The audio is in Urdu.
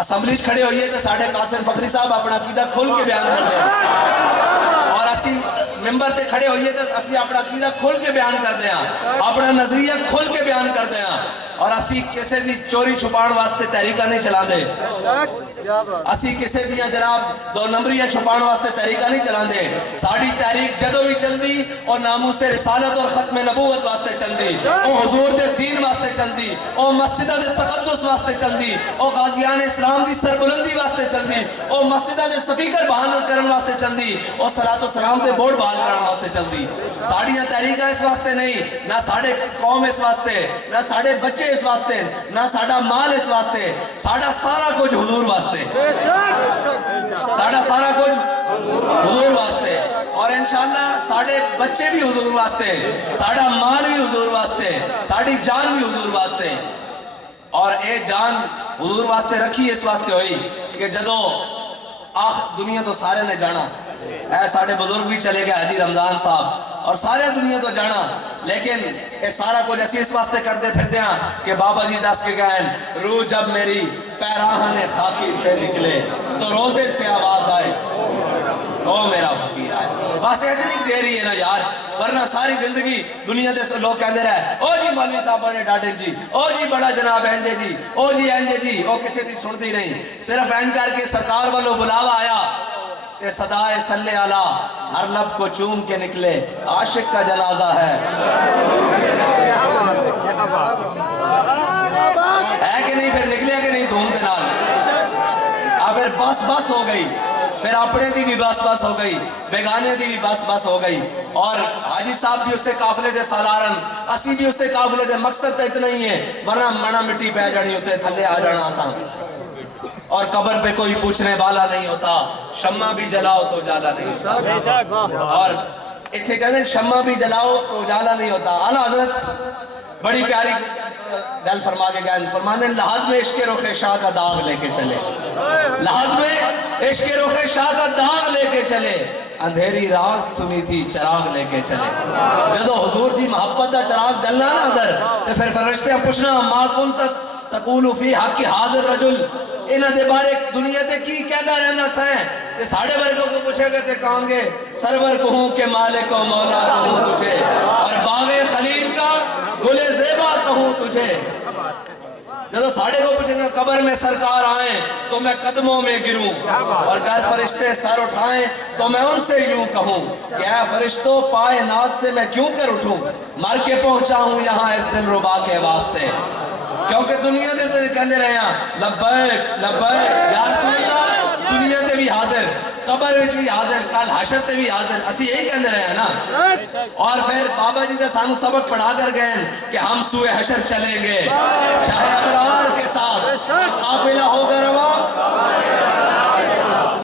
اسمبلی کھڑے ہوئیے تو ساڑھے قاسم فخری صاحب اپنا عقیدہ کھول کے بیان کرتے ہیں، اور اسی ممبر تے کھڑے ہوئیے تو اسی اپنا عقیدہ کھول کے بیان کرتے ہیں، اپنا نظریہ کھول کے بیان کرتے ہیں، اور اسی کسے دی چوری چھپان واسطے تحریکہ نہیں چلا دے، اسی کسے دیا جناب دو نمبریاں چھپان واسطے تحریکہ نہیں چلا دے. ساڑھی تحریک جدو بھی چل دی اور ناموس رسالت اور ختم نبوت واسطے چل دی، او حضور دے دین واسطے چل دی، او مسجدہ دے تقدس واسطے چل دی، او غازیان اسلام دی سربلندی واسطے چل دی، او مسجدہ دے سپیکر بحال کرن واسطے چل دی، او صلاۃ و سلام دے بورڈ بحال کرن واسطے چل دی. ساڑھیاں تحریکہ اس واسطے نہیں، نہ ساڑھے قوم اس واسطے، نہ ساڑھے بچے اس واسطے، نہ ساڑھا مال اس واسطے، ساڑھا سارا کچھ حضور واسطے، ساڑھا سارا کچھ حضور واسطے، اور انشاءاللہ ساڑھے بچے بھی حضور واسطے، ساڑھا مال بھی حضور واسطے، ساڑھی جان بھی حضور واسطے. اور اے جان حضور واسطے رکھی اس واسطے ہوئی کہ جدو دنیا تو سارے نے جانا، اے ساڑھے بزرگ بھی چلے گئے حجی رمضان صاحب، اور سارے دنیا تو جانا، لیکن اے سارا کچھ ایسی اس واسطے کرتے پھرتے ہیں کہ بابا جی دس کے گئے روح جب میری پیراہن خاکی سے نکلے تو روزے سے آواز آئے او میرا فقیر آئے. بس اتنی دیری ہے نا یار، ورنہ ساری زندگی دنیا دے لوگ کہندے رہے او جی مولوی صاحب نے ڈاڈے جی، او جی بڑا جناب اینجے جی، او جی اینجے جی، او کسی دی سنتی نہیں. صرف این کر کے سرکار والو بلاوا آیا کہ صدائے صلی اللہ ہر لب کو چوم کے نکلے عاشق کا جنازہ ہے کہ نہیں؟ پھر نکلے کہ نہیں دھوم دے نال؟ پھر بس بس ہو گئی، پھر اپنے دی بھی بس بس ہو گئی، بیگانے دی بھی بس بس ہو گئی. اور حاجی صاحب بھی اس سے قافلے دے سالارن، اسی بھی اس سے قافلے دے. مقصد تو اتنا ہی ہے، ورنہ منا مٹی پہ جانی ہوتے تھلے آ جانا آسان، اور قبر پہ کوئی پوچھنے والا نہیں ہوتا. شمع بھی جلاؤ تو اجالا نہیں ہوتا، اور اتھے کہنے شمع بھی جلاؤ تو اجالا نہیں ہوتا. اعلیٰ حضرت بڑی پیاری گل فرما کے گئے، فرمانے لحاظ میں عشق رخ شاہ کا داغ لے کے چلے، لحاظ میں عشق رخ شاہ کا داغ لے کے چلے، اندھیری رات سنی تھی چراغ لے کے چلے. جدو حضور دی محبت دا چراغ جلنا نا ادھر، تو پھر فرشتے ہیں پوچھنا ما کنت تقول فی حق حاضر رجل، انہاں دے بارے دنیا تے کی کہنا رہنا سائیں کہ ساڑھے ورگوں کو پوچھے گئے تے کہیں گے سرور کہوں کہ مالک و مولا کہوں تجھے، اور باغ خلیل کا گل زیبا کہوں تجھے. جدو ساڑھے کو پوچھیں قبر میں سرکار آئیں تو میں قدموں میں گروں، اور گر فرشتے سر اٹھائیں تو میں ان سے یوں کہوں کہ اے فرشتوں پائے ناز سے میں کیوں کر اٹھوں، مر کے پہنچا ہوں یہاں اس دل ربا کے واسطے. کیونکہ دنیا دے تو کہنے رہے ہیں لبیک لبیک یا رسول اللہ، دنیا دے بھی حاضر، قبر وچ بھی حاضر، کل حشر تے بھی حاضر، اسی یہی کہنے رہے ہیں نا. اور پھر بابا جی دے سانو سبق پڑھا کر گئے کہ ہم سوئے حشر چلیں گے. شاہ ابراہیم